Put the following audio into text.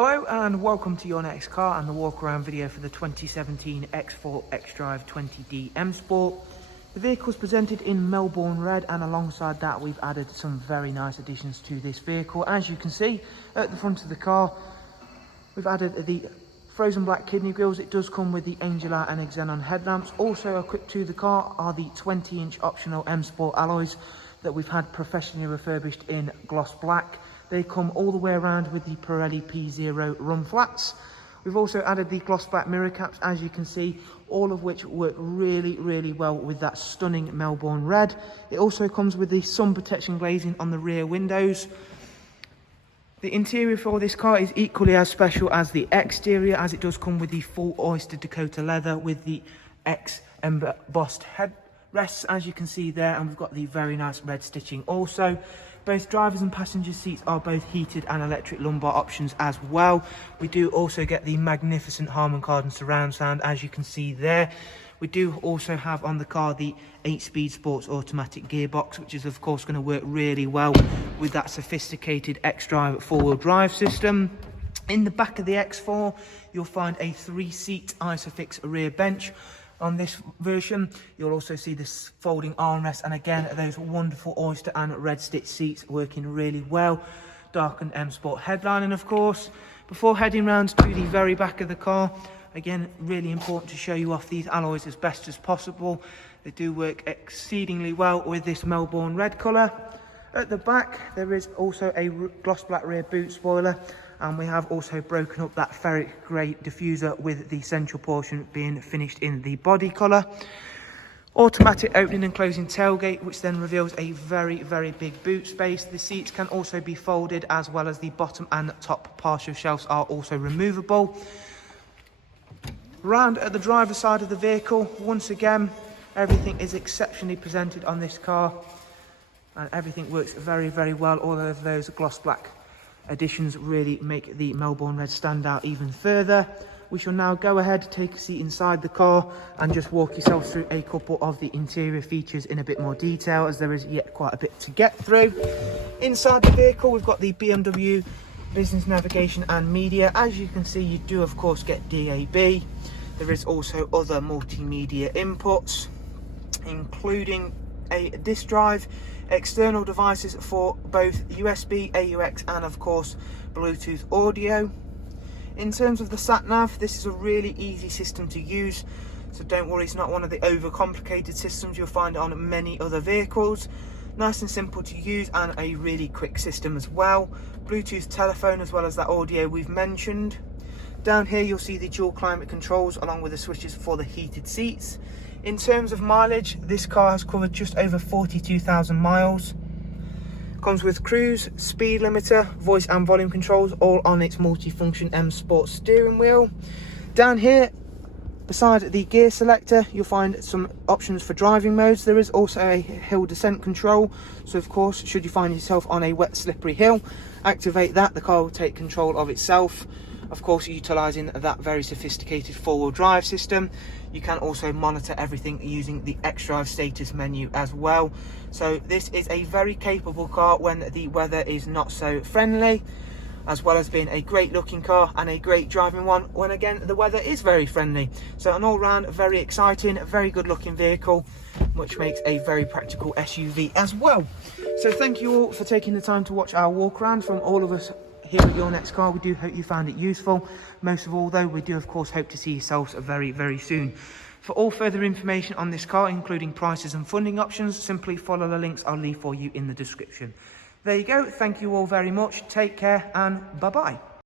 Hello and welcome to your next car and the walk around video for the 2017 X4 Xdrive 20D M Sport. The vehicle is presented in Melbourne red, and alongside that we've added some very nice additions to this vehicle. As you can see at the front of the car, we've added the frozen black kidney grills. It does come with the Angel Eye and Xenon headlamps. Also equipped to the car are the 20-inch optional M Sport alloys that we've had professionally refurbished in gloss black. They come all the way around with the Pirelli P0 run flats. We've also added the gloss black mirror caps, as you can see, all of which work really well with that stunning Melbourne red. It also comes with the sun protection glazing on the rear windows. The interior for this car is equally as special as the exterior, as it does come with the full Oyster Dakota leather with the X embossed headrests, as you can see there, and we've got the very nice red stitching also. Both drivers and passenger seats are both heated and electric lumbar options as well. We do also get the magnificent Harman Kardon surround sound, as you can see there. We do also have on the car the 8-speed sports automatic gearbox, which is of course going to work really well with that sophisticated Xdrive four-wheel drive system. In the back of the X4, you'll find a 3-seat Isofix rear bench. On this version, you'll also see this folding armrest, and again those wonderful oyster and red stitch seats working really well. Darkened M Sport headline, and of course, before heading round to the very back of the car, again really important to show you off these alloys as best as possible. They do work exceedingly well with this Melbourne red colour. At the back there is also a gloss black rear boot spoiler, and we have also broken up that ferric grey diffuser with the central portion being finished in the body colour. Automatic opening and closing tailgate, which then reveals a very big boot space. The seats can also be folded, as well as the bottom and top partial shelves are also removable. Round at the driver's side of the vehicle, once again everything is exceptionally presented on this car, and everything works very well. All of those gloss black additions really make the Melbourne red stand out even further. We shall now go ahead, take a seat inside the car, and just walk yourself through a couple of the interior features in a bit more detail, as there is yet quite a bit to get through. Inside the vehicle, we've got the BMW business navigation and media. As you can see, you do of course get DAB. There is also other multimedia inputs, including a disk drive, external devices for both USB, AUX and of course Bluetooth audio. In terms of the sat nav, this is a really easy system to use, so don't worry, it's not one of the overcomplicated systems you'll find on many other vehicles. Nice and simple to use, and a really quick system as well. Bluetooth telephone as well as that audio we've mentioned. Down here you'll see the dual climate controls along with the switches for the heated seats. In terms of mileage, this car has covered just over 42,000 miles. Comes with cruise, speed limiter, voice and volume controls, all on its multifunction M Sport steering wheel. Down here, beside the gear selector, you'll find some options for driving modes. There is also a hill descent control, so of course, should you find yourself on a wet, slippery hill, activate that, the car will take control of itself. Of course, utilising that very sophisticated four-wheel drive system. You can also monitor everything using the Xdrive status menu as well. So this is a very capable car when the weather is not so friendly, as well as being a great looking car and a great driving one when again the weather is very friendly. So an all-round very exciting, very good looking vehicle, which makes a very practical SUV as well. So thank you all for taking the time to watch our walk around. From all of us here at Your Next Car, we do hope you found it useful. Most of all though, we do of course hope to see yourselves very soon. For all further information on this car, including prices and funding options, simply follow the links I'll leave for you in the description. There you go, thank you all very much, take care and bye bye.